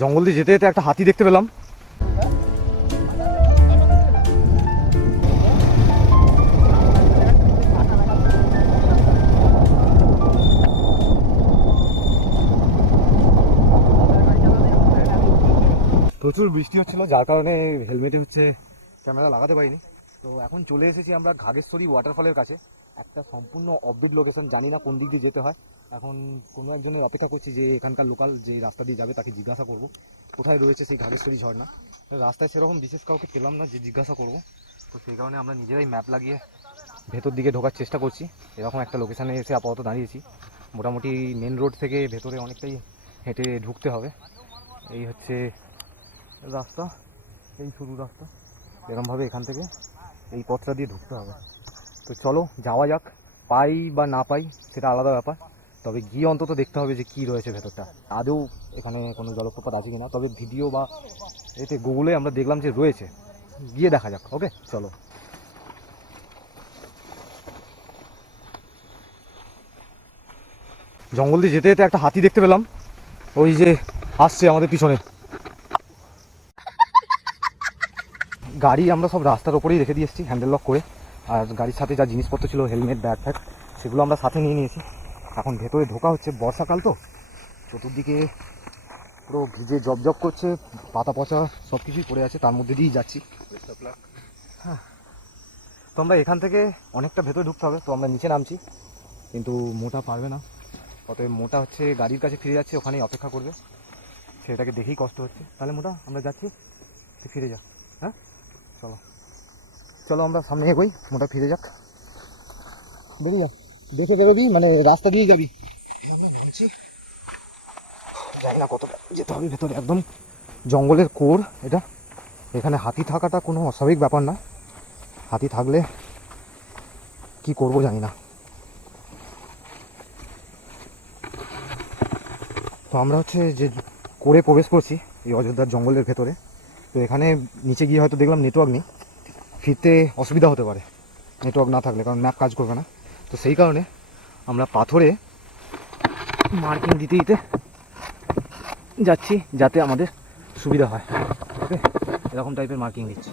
জঙ্গল দিয়ে যেতে যেতে একটা হাতি দেখতে পেলাম। প্রচুর বৃষ্টি হচ্ছিল, যার কারণে হেলমেটে ক্যামেরা লাগাতে পারিনি। তো এখন চলে এসেছি আমরা ঘাগেশ্বরী ওয়াটারফলের কাছে। একটা সম্পূর্ণ অদ্ভুত লোকেশন, জানি না কোন দিক দিয়ে যেতে হয়। এখন কোনো একজনের অপেক্ষা করছি, যে এখানকার লোকাল যে রাস্তা দিয়ে যাবে তাকে জিজ্ঞাসা করব কোথায় রয়েছে সেই ঘাগেশ্বরী ঝর্ণা। রাস্তায় সেরকম বিশেষ কাউকে পেলাম না যে জিজ্ঞাসা করব, তো সেই কারণে আমরা নিজেরাই ম্যাপ লাগিয়ে ভেতর দিকে ঢোকার চেষ্টা করছি। এরকম একটা লোকেশানে এসে আপাতত দাঁড়িয়েছি। মোটামুটি মেন রোড থেকে ভেতরে অনেকটাই হেঁটে ঢুকতে হবে। এই হচ্ছে রাস্তা, এই সরু রাস্তা, এরকমভাবে এখান থেকে এই পথটা দিয়ে ঢুকতে হবে। তো চলো যাওয়া যাক। পাই বা না পাই সেটা আলাদা ব্যাপার, তবে গিয়ে অন্তত দেখতে হবে যে কী রয়েছে ভেতরটা, আদৌ এখানে কোনো জলপ্রপাত আছে কিনা। তবে ভিডিও বা এতে গুগলে আমরা দেখলাম যে রয়েছে, গিয়ে দেখা যাক। ওকে চলো। জঙ্গল দিয়ে যেতে যেতে একটা হাতি দেখতে পেলাম, ওই যে আসছে আমাদের পিছনে। গাড়ি আমরা সব রাস্তার ওপরেই রেখে দিয়ে এসেছি হ্যান্ডেল লক করে, আর গাড়ির সাথে যা জিনিসপত্র ছিল, হেলমেট, ব্যাগ ফ্যাগ, সেগুলো আমরা সাথে নিয়ে নিয়েছি। এখন ভেতরে ঢোকা হচ্ছে, বর্ষাকাল তো চতুর্দিকে পুরো ভিজে জব করছে, পাতা পচা সব কিছুই পড়ে আছে, তার মধ্যে দিয়েই যাচ্ছি। হ্যাঁ, তো আমরা এখান থেকে অনেকটা ভেতরে ঢুকতে হবে, তো আমরা নিচে নামছি, কিন্তু মোটা পারবে না। অতএব মোটা গাড়ির কাছে ফিরে যাচ্ছে, ওখানেই অপেক্ষা করবে। সেটাকে দেখেই কষ্ট হচ্ছে। তাহলে মোটা আমরা যাচ্ছি, তুই ফিরে যা। হ্যাঁ চলো চলো আমরা সামনে এগোই, মোটা ফিরে যাক। বেরিয়ে যা, দেখে বেরোবি, মানে রাস্তা দিয়েই যাবি। বলছি জানি না কতটা যেতে হবে ভেতরে, একদম জঙ্গলের কোর এটা। এখানে হাতি থাকাটা কোনো অস্বাভাবিক ব্যাপার না, হাতি থাকলে কি করব জানি না। তো আমরা যে করে প্রবেশ করছি এই অযোধ্যার জঙ্গলের ভেতরে। তো এখানে নিচে গিয়ে হয়তো দেখলাম নেটওয়ার্ক নেই, ফিরতে অসুবিধা হতে পারে নেটওয়ার্ক না থাকলে, কারণ ম্যাপ কাজ করবে না। তো সেই কারণে আমরা পাথরে মার্কিং দিতে দিতে যাচ্ছি, যাতে আমাদের সুবিধা হয়। ওকে, এরকম টাইপের মার্কিং দিচ্ছি।